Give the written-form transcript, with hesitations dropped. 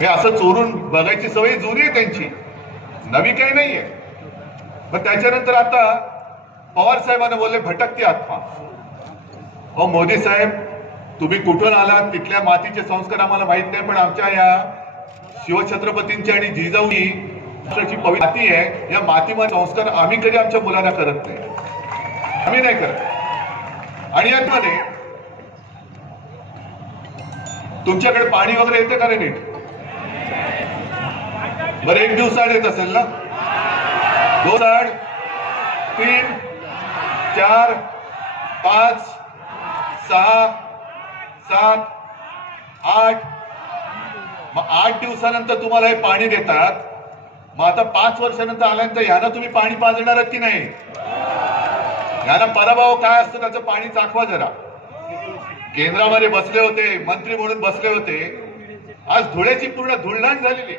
हे असं चोरून बघायची सवय जुनी आहे त्यांची, नवी काही नाहीये. मग त्याच्यानंतर आता पवार साहेबांना बोलले भटकती आत्मा. हो मोदी साहेब, तुम्ही कुठून आलात, तिथल्या मातीचे संस्कार आम्हाला माहित नाही, पण आमच्या या शिवछत्रपतींची आणि जिजाऊची पवित्र माती आहे, या मातीमध्ये संस्कार आम्ही कधी आमच्या मुलांना करत नाही, आम्ही नाही करत. आणि यामध्ये तुमच्याकडे पाणी वगैरे येते का रे नीट? बरं, एक दिवसाआड येत असेल ना? 2 आड 3 4 5 6 7 8. मग 8 दिवसानंतर तुम्हाला हे पाणी देतात. मग आता 5 वर्षानंतर आल्यानंतर यांना तुम्ही पाणी पाजणार आहात की नाही? यांना पराभव काय असतं त्याचं पाणी चाखवा जरा. केंद्रामध्ये बसले होते, मंत्री म्हणून बसले होते, आज धुळ्याची पूर्ण धुळधाण झालेली.